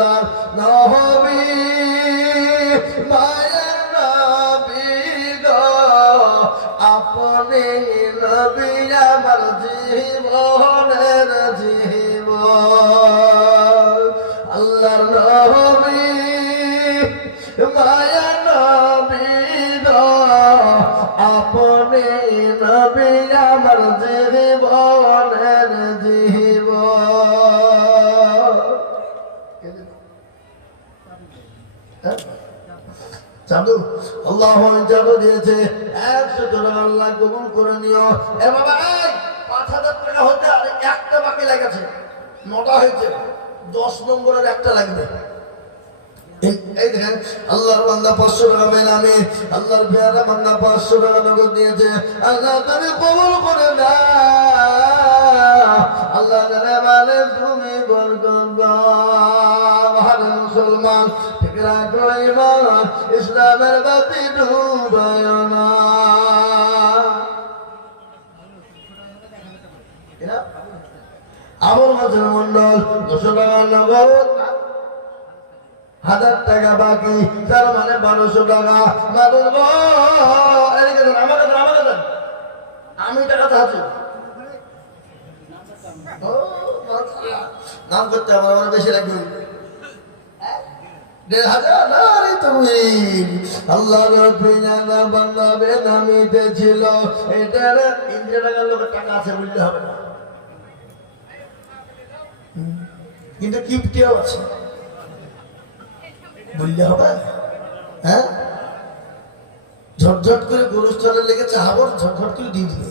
আল্লাহ নবী মায়া নবী গো আপনি নবী আমার জীবনের জীবন আল্লাহ নবী মায়া নবী গো আপনি নবী আমার জীবনের জীবন চাদু আল্লাহ চাদু দিয়েছে 100 টাকা আল্লাহ কবুল করে নিও এ বাবা এই 5000 টাকা হতে আর একটা বাকি লাগেছে 9টা হয়েছে 10 নম্বরের একটা লাগবে এই দেখেন আল্লাহর বান্দা 500 টাকা বেনামে আল্লাহর পেয়ারা বান্দা 500 টাকা নগদ দিয়েছে আল্লাহ তুমি কবুল করে দাও আল্লাহ জানে মানে তুমি বরকত দাও আর মুসলমান ফিকরা কইমান ইসলামের বাতি ডুবায় না আবুল হাসান মন্ডল 200 টাকা নগদ 1000 টাকা বাকি তার মানে 1200 টাকা আমি টাকা চাচ্ছি নাম করতে আমার বেশি লাগবে 1500 আল্লাহ বাংলা বেনামিতে ছিল এটার ইন্ডিয়া টাকার লোকের টাকা আছে বুঝতে হবে না কিন্তু কিপ্টেও আছে বললে হবে হ্যাঁ ঝটঝট করে গরুস্থানে লেগেছে হাবর ঝটঝট করে দিয়ে দিবে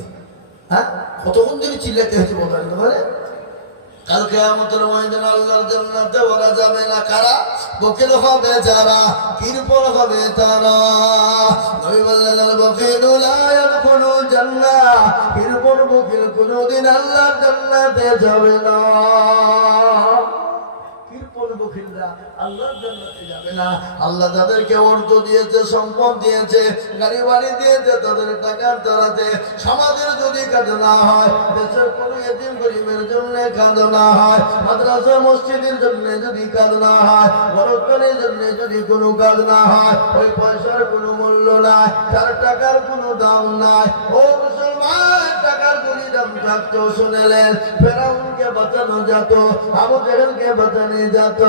হ্যাঁ কতক্ষণ ধরে চিল্লাতে হয়েছে বলতে পারে কালকে আমাদের ময়দান আল্লাহর জান্নাতে ওরা যাবে না কারা বকিল হবে যারা কৃপণ হবে তারা নবী বললেন আল বকিলু লা ইয়াদখুলুল জান্নাহ কৃপণ বকিল কোনদিন আল্লাহর জান্নাতে যাবে না আল্লাহর জান্নাতে যাবে না আল্লাহ যাদেরকে অর্থ দিয়েছে সম্পদ দিয়েছে গাড়ি বাড়ি দিয়েছে তাদের টাকার দ্বারাতে সমাজের যদি কাজ না হয় দেশের কোনো এতিম গরিবের জন্য কাজ না হয় মাদ্রাসা মসজিদের জন্য যদি কাজ না হয় বড়কারের জন্য যদি কোনো কাজ না হয় ওই পয়সার কোনো মূল্য নাই তার টাকার কোনো দাম নাই ও মুসলমান টাকার যদি দাম থাকতো শুনেলেন ফেরাউনকে বাঁচানো যেত আবু জেহেলকে বাঁচানো যেত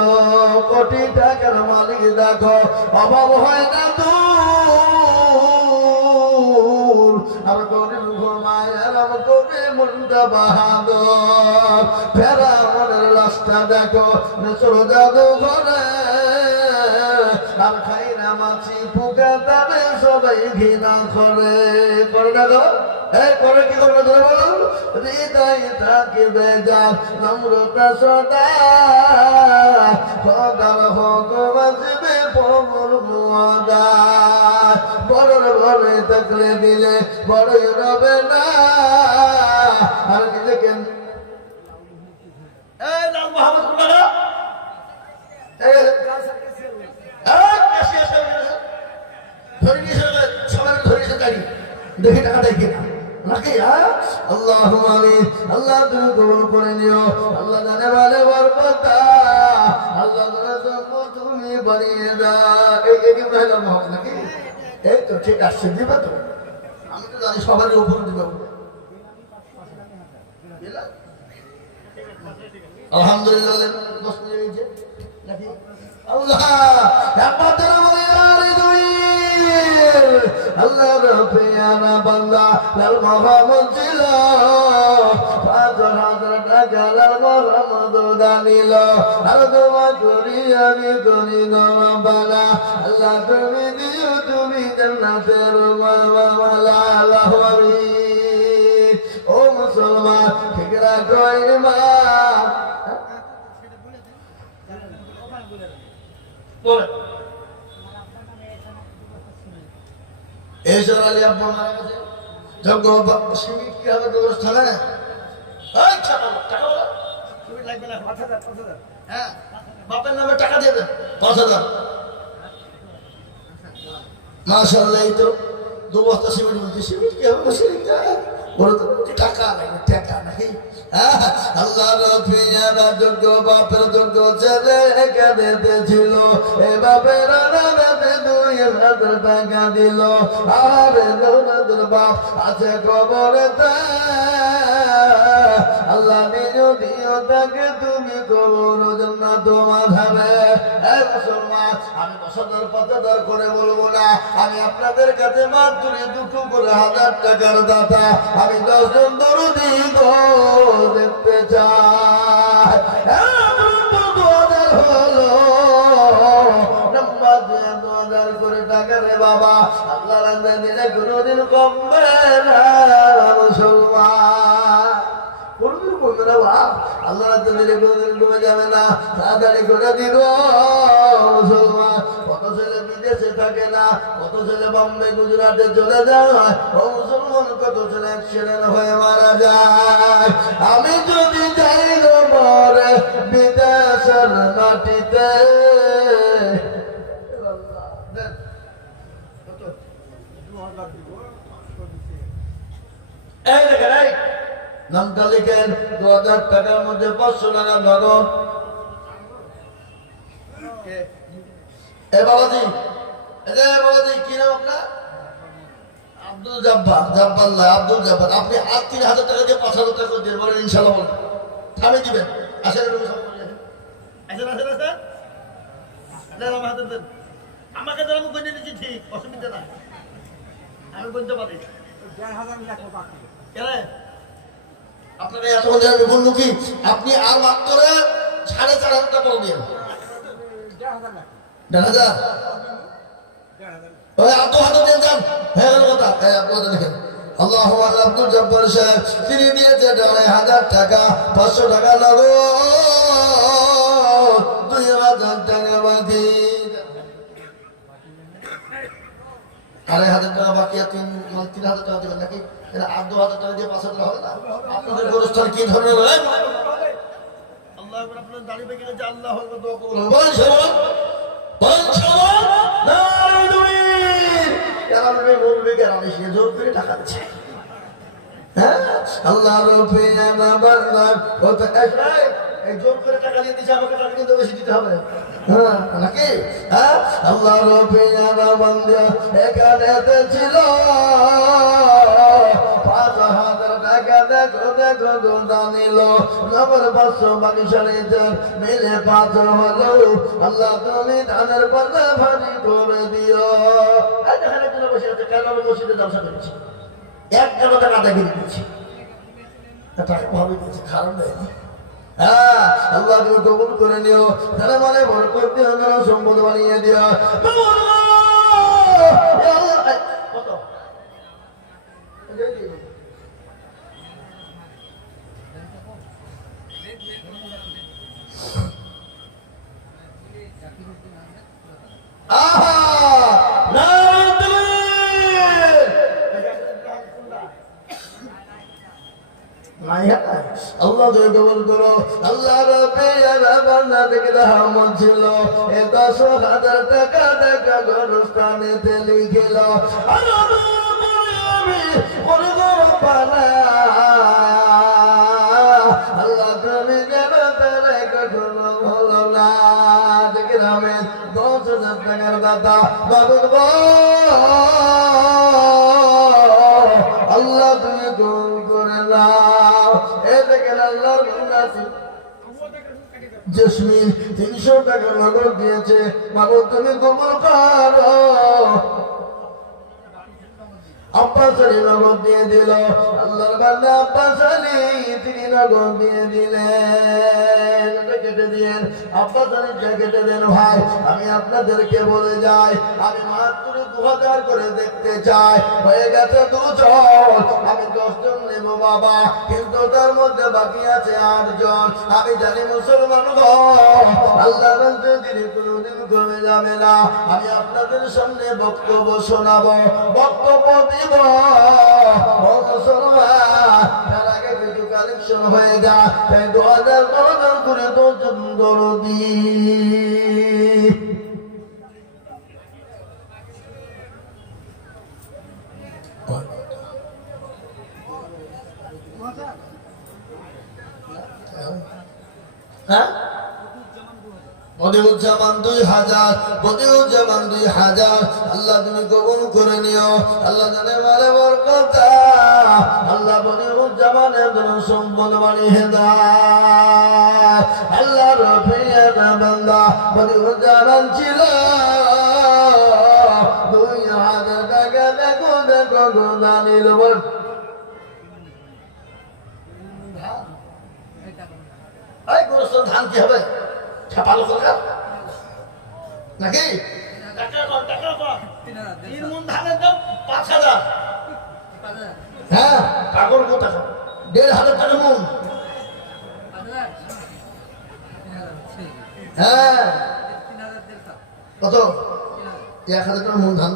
কোটি টাকার মালিক দেখো অভাব হয় না দূর আর গরিব ঘুমায় আর কবি মুন্ডা বাহাদুর ফেরাউনের রাস্তা দেখো মিশর জাদু ঘরে আর খাই না মাছি পুকা তাদের সবাই ঘৃণা করে না গো এই করে কি করবে ধরে বলুন হৃদয় থাকে বেজার নম্রতা সদা খোদার হুকুম আসবে প্রভুর মুআদাত বড়র ঘরে থাকলে দিলে বড়ই রবে না আর কি দেখেন এই নাম মোহাম্মদ কুমারা এই ধরে নিয়ে সবাই ধরে এসে দাঁড়িয়ে দেখে টাকা দেয় কিনা নাকি আল্লাহুম্মা আমিন আল্লাহ তুমি কবুল করে নিও আল্লাহ জানে বলে বরকত আল্লাহ জানে তুমি বাড়িয়ে দাও এই কি ভালো হবে নাকি এই তো ঠিক আছে দিবা তো আমি তো জানি সবারই উপর দিবা আলহামদুলিল্লাহ দোস্ত নিয়ে নাকি আল্লাহ একমাত্র আল্লাহ রফিয়ানা বান্দা লাল মোহাম্মদ ছিল 5000 টাকা লাল মোহাম্মদ দানিল আর দোয়া করি আমি করি দোয়া বালা আল্লাহ তুমি দিও তুমি জান্নাতের ওয়ালা আল্লাহু আমিন ও মুসলমান ঠিক রাখো ঈমান বল এসর আলী আব্বা মারা গেছে যোগ্য শিবির কি হবে ব্যবস্থা না শিবির লাগবে না 5000 হ্যাঁ বাপের নামে টাকা দিয়ে দেন 5000 মাশাআল্লাহ এই তো 2 বস্তা শিবির বলছি শিবির কি হবে শিবির বড় তো টাকা লাগে টাকা নাকি আল্লাহর পিয়ারা যোগ্য বাপের যোগ্য ছেলে কেঁদেতে ছিল, এ বাপের নামে 2000 টাকা দিল। আরে নৌনাদের বাপ আছে কবরেতে, আল্লাহ দিও দিও তাকে তুমি কবর জান্নাত মাঝাবে। এই মুসলমান, আমি 10,000 50,000 করে বলবো না, আমি আপনাদের কাছে মাত্র 2 করে 1000 টাকার দাতা। আমি 10 জন দরদি দেখতে চাই। হলো নাম্বার 2000 করে টাকা রে বাবা, আল্লাহ রান্না দিলে কোনোদিন কমবে না মুসলমান, কোনোদিন কমবে না বাপ। আল্লাহ রান্না দিলে কোনোদিন কমে যাবে না, তাড়াতাড়ি করে দিল মুসলমান। কত ছেলে বিদেশে থাকে না, কত ছেলে বম্বে গুজরাটে চলে যায়, ও মুসলমান কত ছেলে অ্যাক্সিডেন্ট হয়ে মারা যায়। আমি যদি যাই মরে বিদেশের মাটিতে, নামটা লিখেন 2000 টাকার মধ্যে 500 টাকা নগদ। বাবাজি, বাবাজি কি নাম আপনার? আব্দুল জব্বার, জব্বাল্লাহ আব্দুল জব্বার। আপনি আর 3000 টাকা দিয়ে 5000 টাকা দিয়ে বলেন ইনশাআল্লাহ, বলেন থামিয়ে দিবেন। আসেন আমাকে তো আমি গঞ্জে দিচ্ছি, ঠিক অসুবিধা নাই, আমি বলতে পারি। আপনারা এত বলতে আমি বলবো কি, আপনি আর মাত্র 4,500 টাকা করে দিন। 1,000 ওই আব্দু হাতে দিয়ে যান, হয়ে গেল কথা। আপনারা দেখেন আল্লাহু আকবার। আব্দুল জব্বার সাহেব তিনি দিয়েছে 2,500 টাকা, 500 টাকা নগদ, 2,000 টাকা বাকি। 2,500 টাকা বাকি, 3,000 টাকা দেবেন নাকি? 2,000 টাকা দিয়ে 500 টাকা হবে না? আপনাদের গোরস্থান কি ধরনের হয়? আল্লাহ আপনার দাড়ি পেকে গেছে, আল্লাহ দোয়া করুন। আল্লাহ জোর করে টাকা দিয়ে দিচ্ছে, আমাকে টাকা কিন্তু বেশি দিতে হবে নাকি? আল্লাহ এখানে ছিল 5,000 টাকা, দেখো দেখো গোদা নিল, নগর 500 বাকি 3,500 মিলে 5 হলো। আল্লাহ তুমি ধানের পাতা ভারী করে দিও। এখানে চলে বসে আছে, কেন মসজিদে জলসা করেছি, 1 টাকা কাটা কিনে দিচ্ছি, টাকা ভাবে দিয়েছে, খারাপ দেয়নি। আল্লাহ তুমি কবুল করে নিও, তারা মানে বরকত দিও, সম্পদ বানিয়ে দিও। আল্লাহ কবুল করো। আল্লাহ বান্দা থেকে রহমত ছিল, 10,000 টাকা দেখা গোরস্থানেতে লিখিল। আল্লাহ তুমি যেন তারা কখনো হলো না। দেখে রামেন 10,000 টাকার দাতা বাবুর, আল্লাহ তুমি কবুল করে নাও। এ দেখেন আল্লাহর মুনাফিক জসমিন 300 টাকা নগদ দিয়েছে, বাবু তুমি কবুল করো। আব্বাস আলী নগদ দিয়ে দিল, আল্লাহর বান্দা আব্বাস আলী তিনি নগদ দিয়ে দিলেন। কেটে দিলেন আব্বাস আলী, কেটে দেন। ভাই আমি আপনাদেরকে বলে যাই, আমি মাত্র 2,000 করে দেখতে চাই, হয়ে গেছে 2 জন। আমি 10 জন নেব বাবা, কিন্তু তার মধ্যে বাকি আছে 8 জন। আমি জানি মুসলমান আল্লাহ তিনি কোনোদিন কমে যাবে না। আমি আপনাদের সামনে বক্তব্য শোনাবো, বক্তব্য দিব। ও মুসলমান, তার আগে কিছু কালেকশন হয়ে যায়, 2,000 করে 10 জন দরদি। বদিউজ্জামান 2000, বদিউজ্জামান 2000 আল্লাহ তুমি কবুল করে নিও। আল্লাহ জানে মালে বরকত, আল্লাহ বদিউজ্জামানের জন্য সম্পদ বাড়িয়ে দাও। আল্লাহ রফিয়ানা বান্দা বদিউজ্জামান ছিল 2000 টাকা, দেখো দেখো গোদা নিল। বল এই গোরস্থান ধান কি হবে? ছাপালো সরকার নাকি? তিন মণ ধানের দাম 5000। হ্যাঁ, পাগল কত টাকা? 1500 টাকা মণ। হ্যাঁ, কত? 1000 টাকা মণ ধান।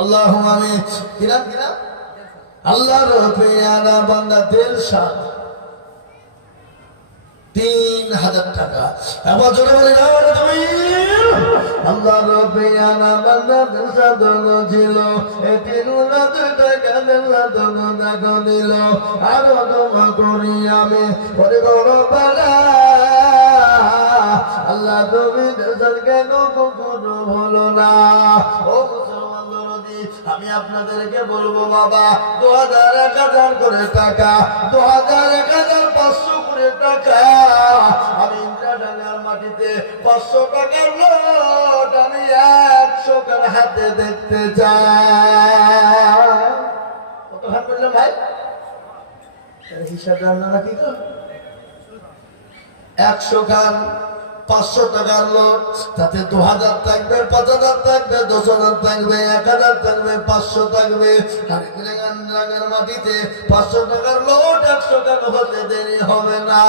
আল্লাহুম্মা আমিন। কিরাম কিরাম আল্লাহ রফিয়ানা বান্দা 1.5 3000 টাকা। এবার জোরে বলে যাও তুমি। আল্লাহ রফিয়ানা বান্দা 1.5 ছিল, 3,000 টাকা 1.5 টাকা দিল। আরো দোয়া করি আমি ওরে বড় পালা, আল্লাহ তুমি 1.5 কেন কখনো হলো না। ও মুসলমান দরদি, আমি আপনাদেরকে বলবো বাবা, 2000 1000 করে টাকা, 2000 1500 করে টাকা। আমি ইন্দ্রাডাঙ্গার মাটিতে 500 টাকার নোট আমি 100 কার হাতে দেখতে চাই। কত হাত বললাম ভাই? হিসাব জানা নাকি গো? 100 খান 500 টাকার নোট, তাতে 2000 থাকবে, 5000 থাকবে, 10000 থাকবে, 1000 থাকবে, 500 থাকবে। আর ইন্দ্রাডাঙ্গার মাটিতে 500 টাকার নোট 100 টাকা হতে দেরি হবে না।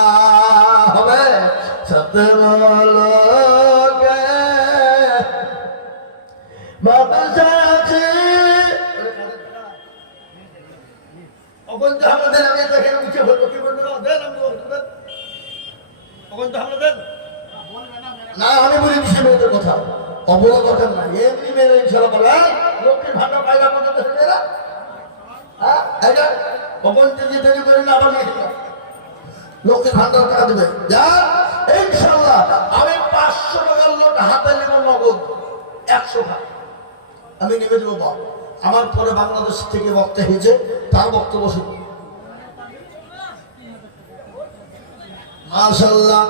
হবে সাথে বলো কে বাবা সাথে অবন্ত আমাদের। আমি দেখে উঠে বলবো কি বলবো দেন, আমি অবন্ত আমাদের না, আমি বলি বিষয় মেয়েদের কথা অবলা দরকার নাই। এমনি মেয়েরা ইনশাল্লাহ বলে লক্ষ্মীর ভান্ডার পাইলা পর্যন্ত মেয়েরা। হ্যাঁ, এটা অবন্তে যে দেরি করে না, আবার লক্ষ্মীর ভান্ডার টাকা দেবে যা ইনশাল্লাহ। আমি 500 টাকার নোট হাতে নেব নগদ 100 টাকা আমি নেমে দেবো। বাবা আমার পরে বাংলাদেশ থেকে বক্তা হয়েছে, তার বক্তব্য শুনি মাশাআল্লাহ।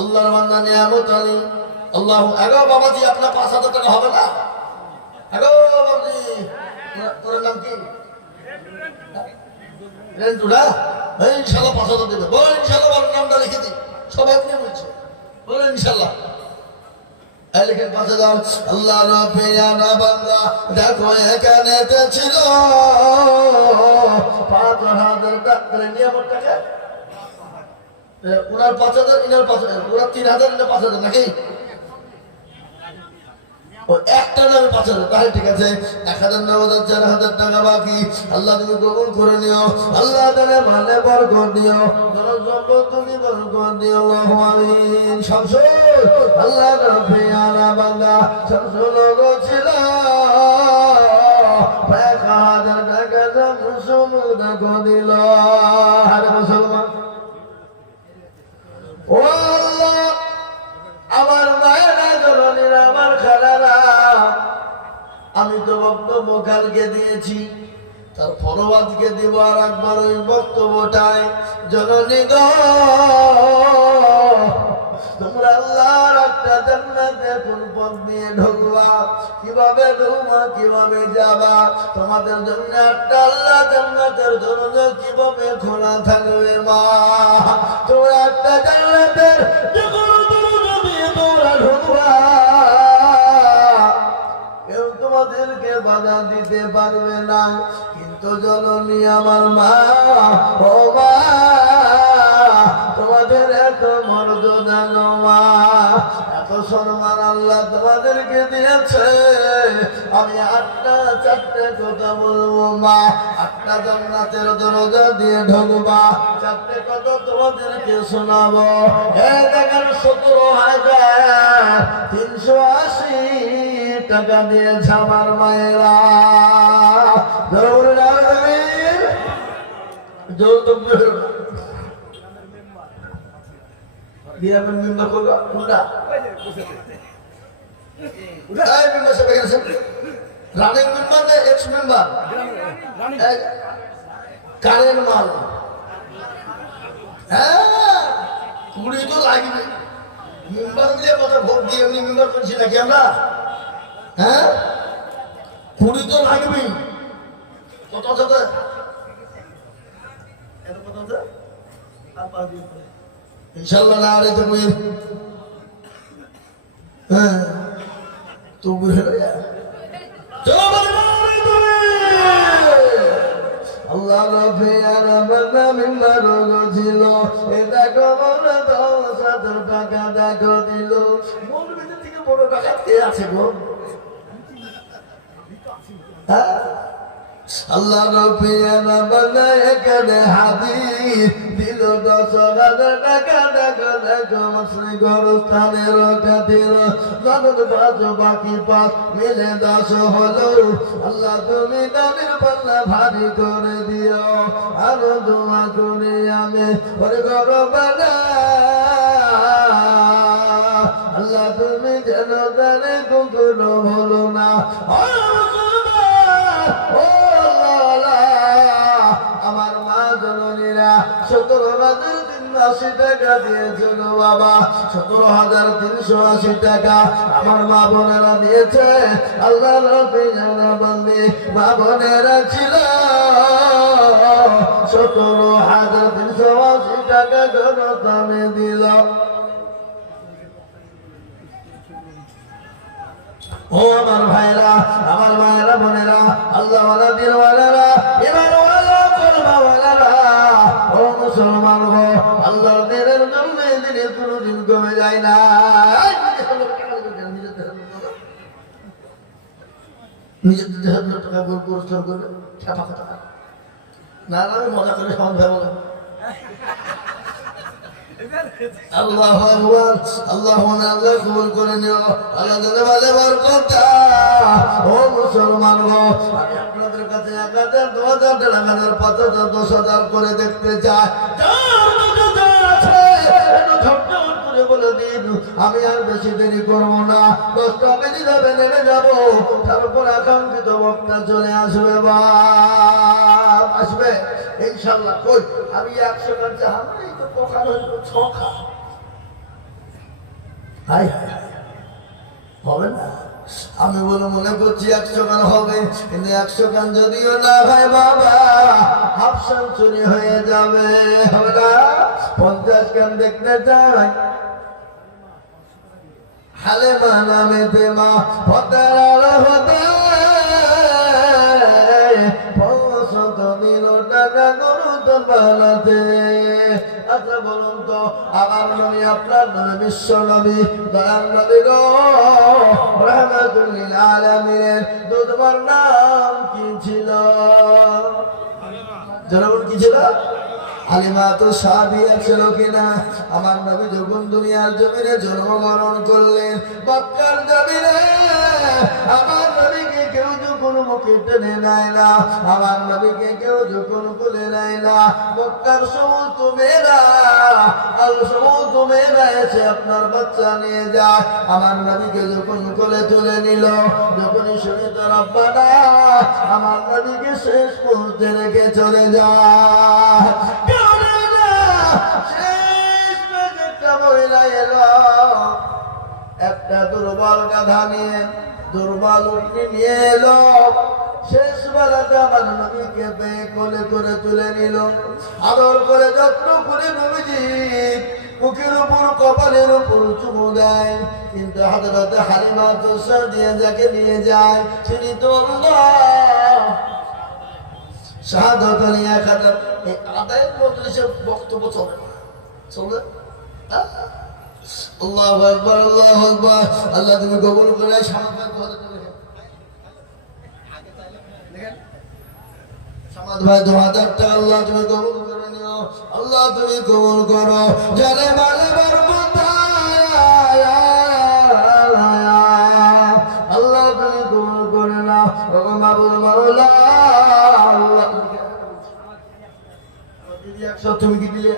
আল্লাহর বান্দা নিয়ামত আলী আল্লাহ। এগো বাবাজি, আপনার 5000 টাকা হবে না? এগো বাবাজি, তোর নাম কি? রেন্টুরা ইনশাল্লাহ 5000 দেবে। বল ইনশাল্লাহ, বল নামটা লিখে দিই। সবাই নিয়ে বলছে বলে ইনশাল্লাহ। লিখেন 5000। আল্লাহ রফিয়ানা বান্দা দেখো এখানে ছিল 5000 টাকা নিয়ামত টাকা। ওনার 5000, ইনার 5000, ওনার 3000, ইনার 5000 নাকি? ও একটা নামে 5000। তাহলে ঠিক আছে, 1000 9,000 4,000 টাকা বাকি। আল্লাহ তুমি কবুল করে নিও। আল্লাহ তাআলা মালে বরকত দিও, সম্পদ তুমি বরকত দিও। আল্লাহুম্মা আমিন। শামসুল আল্লাহ রফিয়ানা বান্দা শামসুল গো ছিল 1000 টাকা শামসুল দেখো দিল। আরে মুসলমান, ও আল্লাহ, আমার মায়েরা জননীরা, আমার খালারা, আমি তো বক্তব্য কালকে দিয়েছি, তার ফরওয়াদকে দিব আর একবার ওই বক্তব্যটাই। জননী গো, তোমরা আল্লাহর একটা জান্নাতে কোন পথ দিয়ে ঢুকবা, কিভাবে ঢুকবা, কিভাবে যাবা, তোমাদের জন্য একটা আল্লাহ জান্নাতের দরজা কিভাবে খোলা থাকবে মা। তোমরা একটা জান্নাতের যে কোনো দরজা দিয়ে তোমরা ঢুকবা, কেউ তোমাদেরকে বাধা দিতে পারবে না। কিন্তু জননী আমার মা, ও মা, তোমাদের এত মর্যাদা মা, এত সম্মান আল্লাহ তোমাদেরকে দিয়েছে। আমি 4টে কথা বলবো মা। 8টা জান্নাতের দরজা দিয়ে ঢুকবা, 4টে কথা তোমাদেরকে শোনাবো। দেখেন 17,380 টাকা দিয়েছে আমার মায়েরা। যৌতুক গ্রামের মেম্বার করবা কোনটা এই মেম্বার সাহেব এখানে আছেন রানিং মেম্বার না এক্স মেম্বার কারেন্ট মাল হ্যাঁ কুড়ি তো লাগবে মেম্বার দিয়ে কথা ভোট দিয়ে এমনি মেম্বার করছি নাকি আমরা হ্যাঁ কুড়ি তো লাগবেই কত কত এত কত আর পাঁচ দিন পরে ইনশাআল্লাহ না আরে তুমি হ্যাঁ তো বুঝে না চলো তুমি আল্লাহ রবে আর বান্দা মেম্বার ছিল এটা কবর দাও 7 টাকা দেখো দিল মৌলবীদের থেকে বড় টাকা কে আছে গো হ্যাঁ আল্লাহ রবে আর বান্দা এখানে হাজির দিল 10,000 টাকা দেখো দেখো মসজিদ গোরস্থানের খাতির নগদ 5 বাকি 5 মিলে 10 হলো আল্লাহ তুমি দানের পাল্লা ভারী করে দিও আরো দোয়া করি আমি ওরে গরবানা আল্লাহ তুমি যেন জানে কখনো হলো না আমার মা জননীরা 17,380 টাকা দিয়েছিল বাবা 17,380 টাকা আমার মা বোনেরা দিয়েছে আল্লাহ রব্বি মা বোনেরা ছিল 17,380 টাকা গণতামে দিল ও আমার ভাইরা আমার মায়েরা বোনেরা আল্লাহ ওয়ালা দিনওয়ালারা ইমান ওয়ালা কলমা ওয়ালারা ও মুসলমান গো আল্লাহর দিনের জন্য দিনে কোনোদিন কমে যায় না নিজের দেহের টাকা পুরস্কার করবে ছাপা কথা না আমি মজা করে সন্ধ্যা বলে আল্লাহ আকবার আল্লাহ আল্লাহ কবুল করে নিও আল্লাহ জানে ভালো বরকত ও মুসলমান গো আমি আপনাদের কাছে 1,000 2,000 1,000 5,000 10,000 করে দেখতে চাই বলে দিন আমি আর বেশি দেরি করবো না 10 টাকা দিলে নেমে যাবো তারপর আকাঙ্ক্ষিত বক্তা চলে আসবে বা আসবে ইনশাআল্লাহ কই আমি 100 টাকা চাই তো পোকা হইলো ছখা হাই হাই হবে না আমি বলে মনে করছি 100 গান হবে কিন্তু 100 গান যদিও না হয় বাবা হাফ সেঞ্চুরি হয়ে যাবে হবে না 50 গান দেখতে চাই হালে মানামেতে মা ফতার হতে পৌঁছত দিল টাকা গরু তো বানাতে আচ্ছা বলুন তো আমার নবী আপনার নবী বিশ্ব নবী দয়াল নবী গো রাহমাতুল লিল আলামিনের দুধবার নাম কি ছিল জনগণ কি ছিল হালিমা তো সাদিয়া ছিল কিনা আমার নবী যখন দুনিয়ার জমিনে জন্মগ্রহণ করলেন মক্কার জমিনে আমার নবীকে কেউ যখন মুখে টেনে নেয় না আমার নবীকে কেউ যখন কোলে নেয় না মক্কার সমস্ত মেয়েরা আর সমস্ত মেয়েরা এসে আপনার বাচ্চা নিয়ে যায় আমার নবীকে যখন কোলে তুলে নিল যখনই শুনিত রব্বানা আমার নবীকে শেষ মুহূর্তে রেখে চলে যায় একটা দুর্বল গাধা নিয়ে দুর্বল উটনি নিয়ে এলো শেষ বেলাতে আমার নবীকে পেয়ে কোলে করে তুলে নিল আদর করে যত্ন করে নবীজি মুখের উপর কপালের উপর চুমু দেয় কিন্তু হযরত হালিমা তো দিয়ে যাকে নিয়ে যায় তিনি তো আল্লাহ শাহাদাত নিয়ে খাতার এই আদায়ের মজলিসে বক্তব্য চলে না চলে আল্লাহু আকবার আল্লাহু আকবার আল্লাহ তুমি কবুল করে সামাদ ভাই আগে চাইলে দেখেন সামাদ ভাই 2000 টাকা আল্লাহ তুমি কবুল করে নিও আল্লাহ তুমি কবুল করো জানে মালে বরকত আল্লাহ তুমি কবুল করে নাও ও মাবুদ মাওলা আল্লাহ দিদি 100 তুমি কি দিলে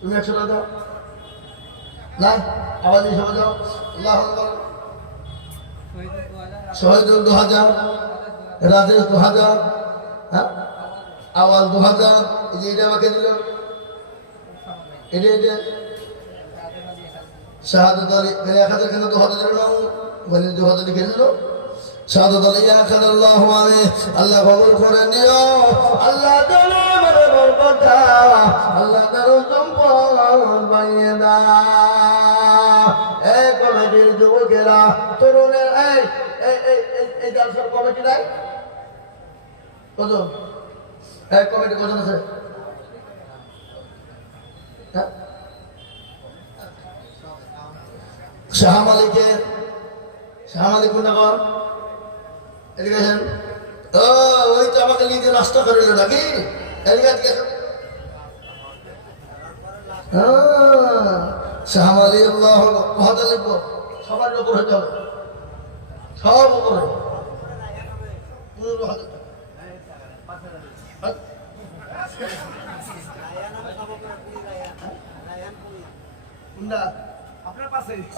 তুমি 100 টাকা দাও না আওয়াজ দিয়ে সবাই যাও আল্লাহু আকবার শহীদুল 2000 রাজেশ 2000 হ্যাঁ আওয়াজ 2000 এই যে এটা আমাকে দিল এটা শাহাদাত আলী 1000 কেন 2000 দিল বলে 2000 লিখে দিল শাহাদাত আলী 1000 আল্লাহু আমিন আল্লাহ কবুল করে নিও আল্লাহ তাআলা আমাদের বরকত আল্লাহ তাআলা সম্পদ বাড়িয়ে দাও এই কমিটির যুবকেরা তরুণের এই জালসার কমিটি নাই কজন এই কমিটি কজন আছে শাহ মালিক কোনটা কর এদিকে আসেন ও ওই তো আমাকে লিখে নষ্ট করে দিল নাকি এদিকে আজকে শাহ মালিক আল্লাহ কথা লিখবো সবার উপর হতে হবে সব উপরে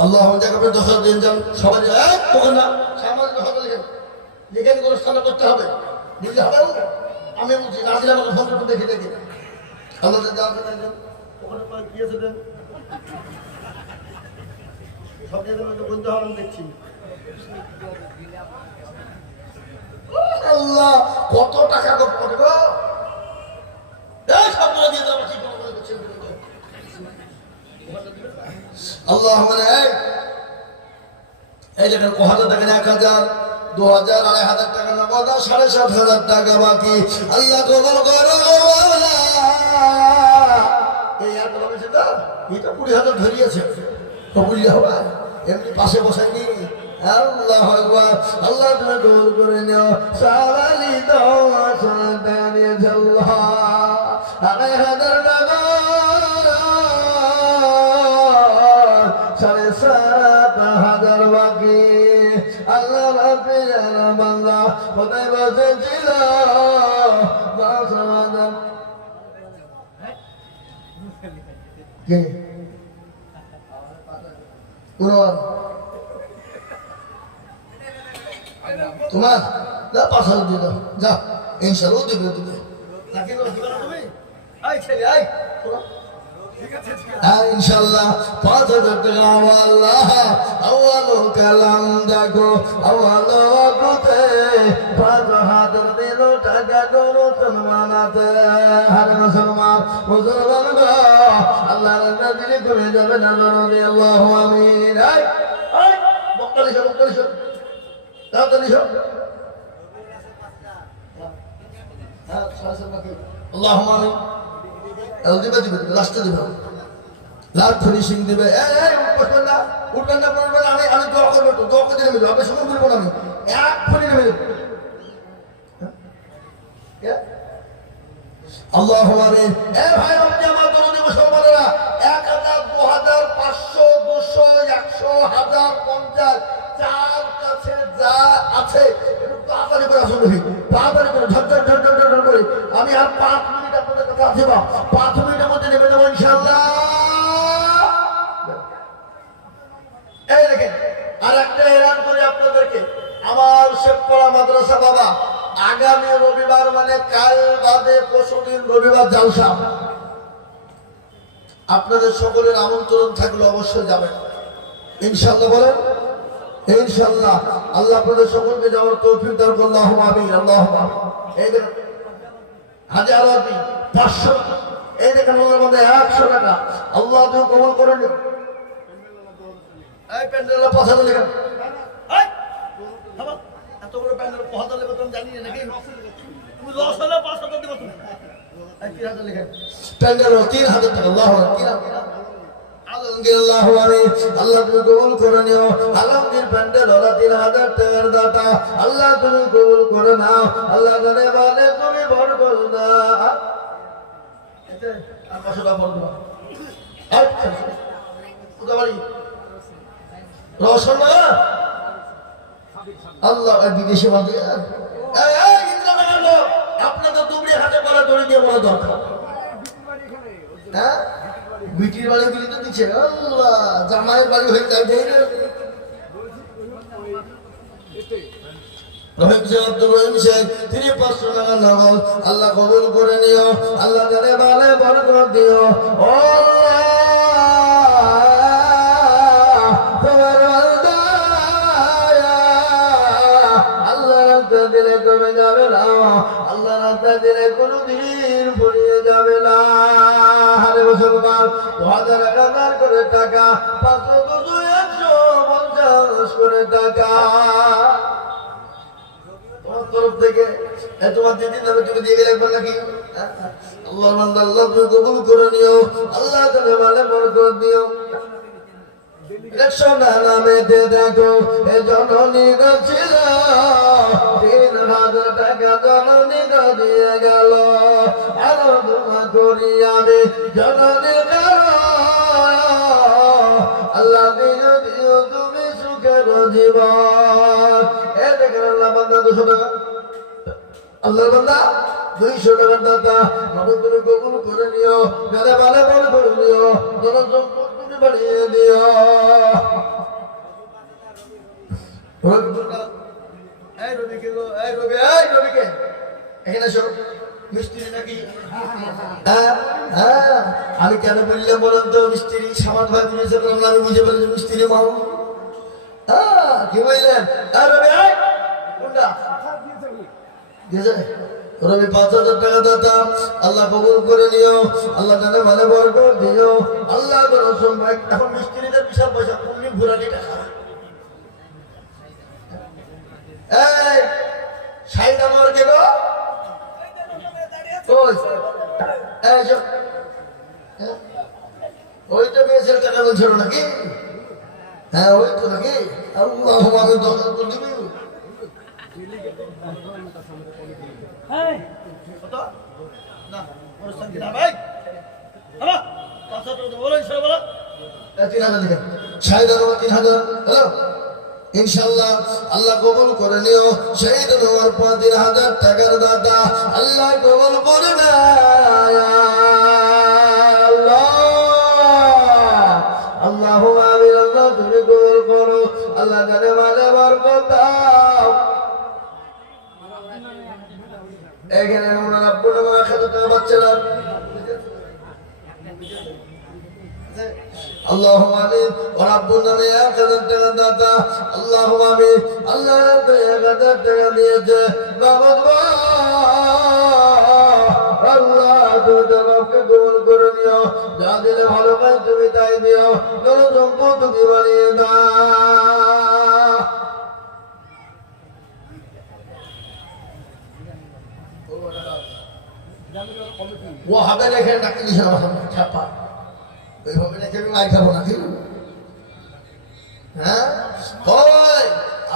আল্লাহ দিন যান সবাই লিখেন গোরস্থানে করতে হবে নিজে হবে আমি বলছি না দিলে আমাকে ফোন করে দেখি দেখি আল্লাহ ওখানে কি আছে দেন সব বলতে হবে আমি দেখছি আল্লাহ কত টাকা করতে গো সব দিয়ে দেবো ঠিক আল্লাহ এই দেখেন কোহাটা দেখেন 1000 2000 2500 টাকা নগদ 7500 টাকা বাকি আল্লাহ কবুল করো এই আর বলা হয়েছে তো এটা 20000 ধরিয়েছে কবুল হবে এমনি পাশে বসাইনি আল্লাহ আকবার আল্লাহ তুমি কবুল করে নাও সালালি দাও সালাতে নিয়েছে আল্লাহ 2500 টাকা 7500 বাকি আল্লাহ রাব্বিল বান্দা কোথায় বসেছিল 10000 কে কুরআন তোমার না 5000 দিয়ে দাও যা ইনশাআল্লাহ দিবে নাকি দিবে না তুমি আই ছেলে আই ইনশাআল্লাহ 5000 টাকা আল্লাহ আওয়াল কালাম দেখো আওয়াল ওয়াক্তে 5000 দিল টাকা করো সম্মানাতে হর মুসলমান গো আল্লাহর নবী করে যাবে না রাদিয়াল্লাহু আমিন আই বক্তলি তাড়াতাড়ি সব হ্যাঁ আল্লাহুম্মা আমিন দিবে লাস্টে দিবে লাস্ট ফিনিশিং দিবে উঠবেন না আমি দোয়া করবো তো দোয়া করে নেবে আমি সময় বলবো না আমি এক ফোনে নেবে আল্লাহ আমিন এ ভাই আপনি আমার দরদি মুসলমানেরা 1000 2000 500 200 100 1000 50 যার কাছে যা আছে একটু তাড়াতাড়ি করে আসুন তাড়াতাড়ি করে ঝরঝর করে আমি আর 5 মিনিট আপনাদের কাছে আসি বা 5 মিনিটের মধ্যে নেমে যাবো ইনশাআল্লাহ এই দেখেন আর একটা এলান করি আপনাদেরকে আমার শেখপাড়া মাদ্রাসা বাবা আগামী রবিবার মানে কাল বাদে পরশুদিন রবিবার জালসা আপনাদের সকলের আমন্ত্রণ থাকলে অবশ্যই যাবেন ইনশাআল্লাহ বলেন ইনশাআল্লাহ আল্লাহ আপনাদের সকলকে যাওয়ার তৌফিক দান করুন আল্লাহুম্মা আমিন আল্লাহুম্মা এই দেখেন 500 এই দেখেন ওদের মধ্যে 100 টাকা আল্লাহ তুমি কবুল করে নিন এই প্যান্ডেল 5000 লিখেন এই থামো এত বড় প্যান্ডেল 5000 লিখে তুমি জানি না নাকি তুমি লস হলে 5000 দেব তুমি এই 3000 লিখেন প্যান্ডেল 3000 টাকা আল্লাহু আকবার আলহামদুলিল্লাহ আল্লাহ তুমি কবুল করে নিও আলহামদুলিল্লাহ প্যান্ডেল ওলা 3000 টাকার দাতা আল্লাহ তুমি কবুল করে নাও আল্লাহ জানে বলে তুমি বরকত দাও এতে আর 500 টাকা বড় দাও আচ্ছা উদাবাড়ি রসনা আল্লাহ বিদেশে বাঁধে এই ইন্দ্রনগর আপনাদের দুবড়ি হাতে বলা ধরে দিয়ে বলা দরকার হ্যাঁ বিটির বাড়ি গুলি তো দিচ্ছে আল্লাহ জামাইয়ের বাড়ি হয়ে যায় তিনি 500 টাকা নগদ আল্লাহ কবুল করে নিও আল্লাহ তাদের ভালো বরকত দিও ও আল্লাহ রাস্তা দিলে কমে যাবে না আল্লাহ রাস্তা দিলে কোনোদিন ফুরিয়ে যাবে না হারে মুসলমান 2000 করে টাকা 500 200 150 করে টাকা তরফ থেকে তোমার দিদির নামে তুমি দিয়ে গেলে একবার নাকি আল্লাহ বান্দা আল্লাহ তুমি কবুল করে নিও আল্লাহ তাআলা ভালো বরকত দিও রক্ষণা নামেতে দেখো এ জননী ছিল 3000 টাকা জননী দিয়ে গেল আরো দোয়া করি আমি জননী আল্লাহ দিও তুমি সুখের জীবন এ দেখেন আল্লাহ বান্দা 200 টাকা আল্লাহর বান্দা 200 টাকা দাতা নবী তুমি কবুল করে নিও যারা ভালো ভালো করে নিও যারা সম্পদ তুমি বাড়িয়ে দিও এই রবিকে গো এই রবিকে এখানে সব মিস্ত্রি নাকি হ্যাঁ আমি কেন বললাম বলেন তো মিস্ত্রি সামাদ ভাই বলেছে আমি বুঝে বলছি মিস্ত্রি মাও কি বললেন রবি কোনটা রবি 5000 টাকা দাতা আল্লাহ কবুল করে নিও আল্লাহ জানে ভালো বরকত দিও আল্লাহ রসুল ভাই এখন মিস্ত্রিদের বিশাল পয়সা কোননি ঘুরানি টাকা এই সাইড আমার কে গো ওই তো মেয়েছেন টাকা বলছিল নাকি হ্যাঁ ওই তো নাকি আল্লাহ আমি দল দিবি ইনশাআল্লাহ আল্লাহ কবুল করে নিও শহীদ হওয়ার পর 3000 টাকার দাতা আল্লাহ কবুল করে না আল্লাহ আমিন আল্লাহ তুমি কবুল করো আল্লাহ জানে ভালো বরকত দাও এখানে ওনারা 1000 টাকা বাচ্চারা اللهم آمين وربنا يا قدر تغداتا اللهم آمين الله رب يا قدر تغديته بابد الله تبارك قبول করনিও যা দিলে ভালো কাজ তুমি তাই দিও নর সম্পদ তুমি বাড়িয়ে দাও ও হবে লেখে ডাকি দিছে আমার সামনে ছাপা ওইভাবে নাকি আমি মার খাবো নাকি হ্যাঁ ওই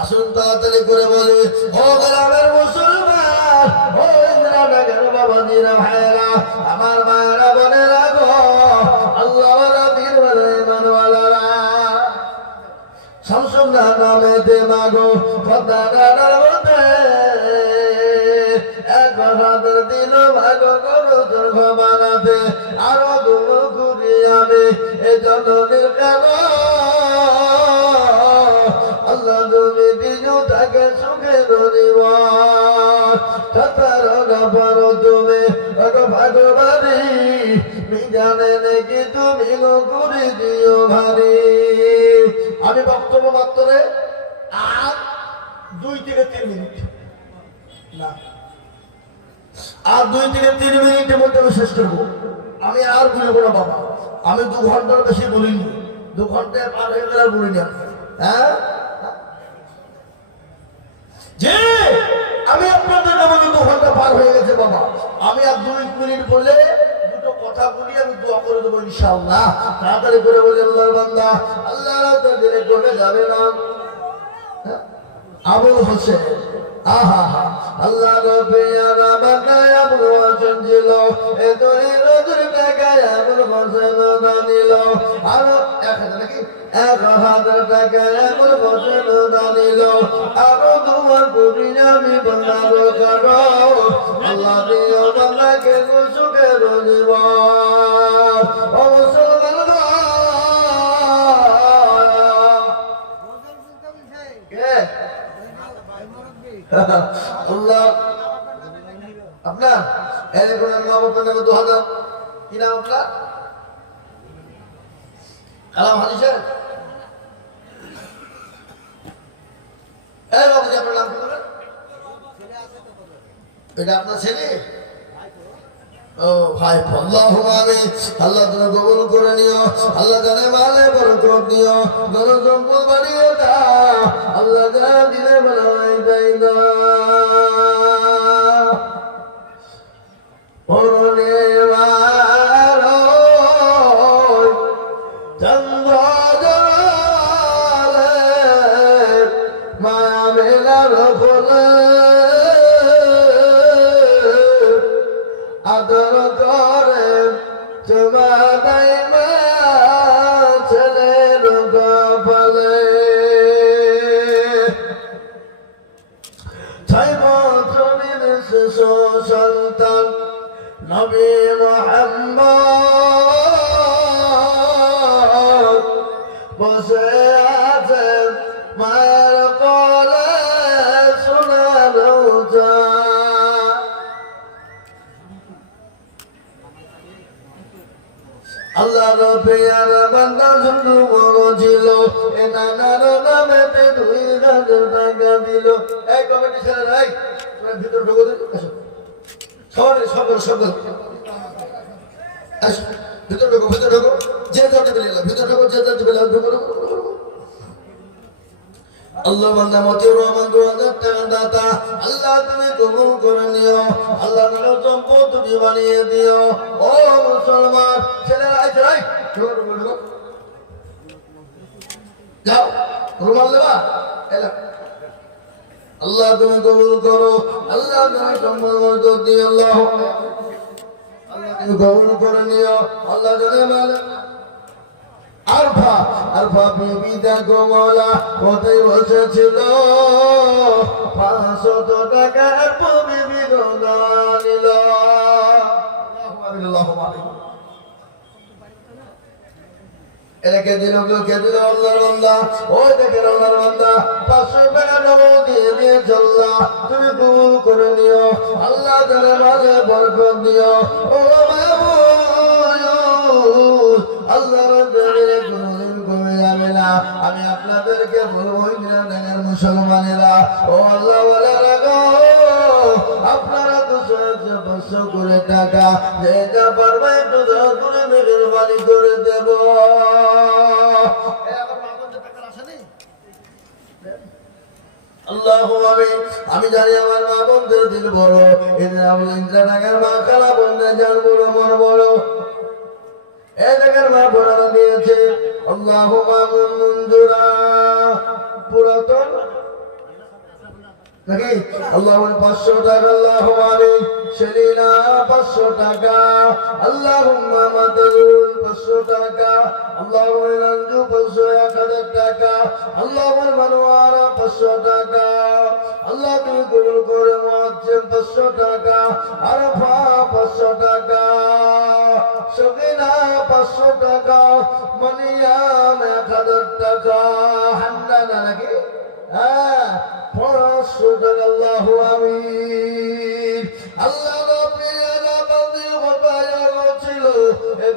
আসুন তাড়াতাড়ি করে বলি ও গ্রামের মুসলমান ও ইন্দ্রানগর বাবাজিরা ভাইরা আমার মায়েরা বোনেরা গো আল্লাহওয়ালা বীরওয়ালা ইমানওয়ালারা শামসুল্লাহ নামেতে মাগো খোদার মধ্যে এক হাজার দিন ভাগ করো চর্ঘ বানাতে আরো দুম ঘুরি আমি এ জননীর কেন আল্লাহ তুমি দিও তাকে সুখে ধরিব তার পারো তুমি ভাগবাদী জানে নাকি তুমি করে দিও ভারী আমি বক্তব্য মাত্র আর 2 থেকে 3 মিনিট না আর 2 থেকে 3 মিনিটের মধ্যে আমি শেষ করবো আমি আর বলবো না বাবা আমি 2 ঘন্টার বেশি বলিনি 2 ঘন্টায় পার হয়ে গেলে আর বলিনি হ্যাঁ যে আমি আপনাদের বলি 2 ঘন্টা পার হয়ে গেছে বাবা আমি আর 2 মিনিট বলে দুটো কথা বলি আমি দোয়া করে দেবো ইনশাআল্লাহ তাড়াতাড়ি করে বলি আল্লাহর বান্দা আল্লাহ তাআলা দিলে করে যাবে না আবুল হোসেন আহা আল্লাহ রবিয়ানা বানায়া বুয়াজন ছিল এ তোরে রোজের টাকায় আবুল হোসেন দানিল আর 1000 নাকি 1000 টাকায় আবুল হোসেন দানিল আরো দোয়া করি আমি বন্দার করো আল্লাহ দিও বান্দাকে সুখে জীবন ও মুসলমান আল্লাহ আপনার এরকম মা বাবার নামে 2000 কি নাম আপনার কালাম হাজি সাহেব এই বাবুজি আপনার নাম কি বলেন এটা আপনার ছেলে ও ভাই আল্লাহু আমিন আল্লাহ তুমি কবুল করে নিও আল্লাহ জানে মালে বরকত দিও ধন সম্পদ বাড়িয়ে দাও আল্লাহ যা দিলে বানাই দেই না ওরে মারো চন্দ্র জলে মায়া মেলার ফুলে আদর করে জমাদাই মা ছেলের গফলে 6 বছরের শিশু সন্তান নবী মুহাম্মদ বসে আছে মায়ের কোলে সোনার রোজা আল্লাহ রবিয়ার বান্দা শুধু বড় ছিল এ নানার নামেতে 2000 টাকা দিল এই কমিটি ছেলে এই তোমরা ভিতর ঢোকো আসো সবাই আসো ভিতর ঢোকো যে যাতে বেরিয়ে ভিতর ঢোকো যে যাতে বেরিয়ে ঢোকো আল্লাহ বান্দা মতিউর রহমান 2000 টাকা দাতা আল্লাহ তুমি কবুল করে নিও আল্লাহ তুমি সম্পদ তুমি বানিয়ে দিও ও মুসলমান ছেলেরা আইছে রাই যাও রুমাল দেবা এলা আল্লাহ তুমি কবুল করো আল্লাহ তুমি সম্পদ বরকত দিও আল্লাহ তুমি কবুল করে নিও আল্লাহ জানে মালিক আরফা বিবি দেখো মৌলা কোথায় বসেছিল 500 টাকার বিবি গঙ্গা নিল এটাকে দিল কে দিল আল্লাহর বান্দা ওই দেখেন আল্লাহর বান্দা 500 টাকা নগদ দিয়ে দিয়েছে আল্লাহ তুমি কবুল করে নিও আল্লাহ তাআলা মাঝে বরকত দিও ও মাবুদ আল্লাহর দরবারে কোনদিন কমে যাবে না আমি আপনাদেরকে বলবো ইন্দ্রানের মুসলমানেরা ও আল্লাহ ওয়ালারা গো আপনারা তো 500 করে টাকা যেটা পারবে একটু দয়া করে মেহেরবানি করে দেব আল্লাহু আমিন আমি জানি আমার মা বোনদের দিল বড় ইন্দ্রানগর মা খালা বোনদের জান বড় মন বড় এই জায়গার মা বোনেরা দিয়েছে আল্লাহুম্মা মুনজুরা পুরাতন নাকি আল্লাহ 500 টাকা আল্লাহু আমিন শরীনা 500 টাকা আল্লাহুম্মা মাদলুল 500 টাকা আল্লাহুম্মা রঞ্জু 1000 টাকা আল্লাহুম্মা মানওয়ারা 500 টাকা আল্লাহ তুমি কবুল করে মুআজ্জম 500 টাকা আরফা 500 টাকা শরীনা 500 টাকা মানিয়াম 1000 টাকা হান্নানা নাকি হ্যাঁ 500 টাকা আল্লাহু আমিন আল্লাহ রাব্বিনা বান্দি গোপায়া ছিল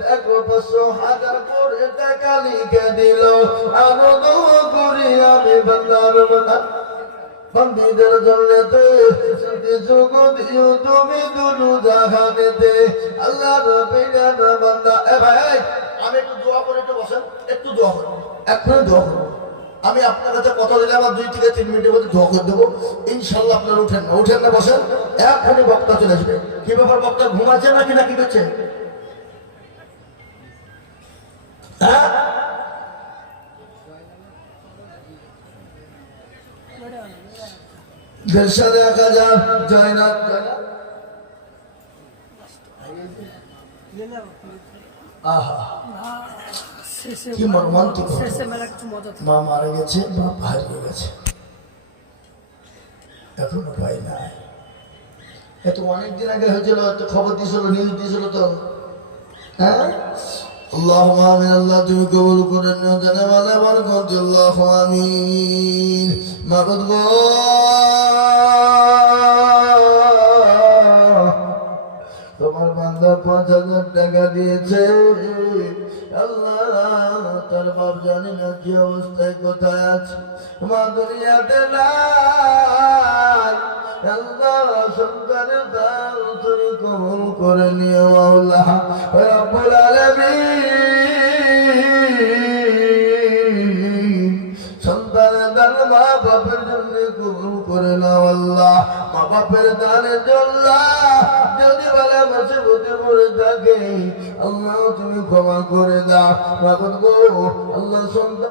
500,000 করে টাকা লিখে দিল আনন্দ করি আমি বান্দার বান্দিদের জন্যতে শান্তি সুখ দিও তুমি দুনু জাহানেতে আল্লাহ রাব্বিনা বান্দা এ ভাই আমি একটু দোয়া করে একটু বসেন একটু দোয়া করুন এখন দোয়া করুন আমি আপনার কাছে কথা দিলে আমার 2 থেকে 3 মিনিটের মধ্যে দোয়া করে দেবো ইনশাআল্লাহ আপনারা উঠেন না বসেন এখনই বক্তা চলে আসবে কি ব্যাপার বক্তা ঘুমাচ্ছে নাকি না কি করছে হ্যাঁ দিলশাদে 1000 জয়নাথ আহা কি মর্মান্তিক মা মারা গেছে বাপ হারিয়ে গেছে এখন উপায় নাই এত অনেকদিন আগে হয়েছিল খবর দিয়েছিল নিউজ দিয়েছিল তো হ্যাঁ اللهم آمين الله তুমি কবুল করে নিও জানে মালে বরকত আল্লাহু আমিন মাবুদ গো বান্দা 5,000 টাকা দিয়েছে। আল্লাহ তার বাপ জানি না কি অবস্থায় কোথায় আছে, মা দুনিয়াতে নাই। আল্লাহ সন্তানের দান তুমি কবুল করে নিও মাওলা রব্বুল আলামিন। সন্তানের দান মা বাপের জন্য কবুল করে নাও আল্লাহ। মা বাপের দানের জন্য যদি বলে বসে বসে পড়ে থাকে আল্লাহ তুমি ক্ষমা করে দাও। আল্লাহ সন্তান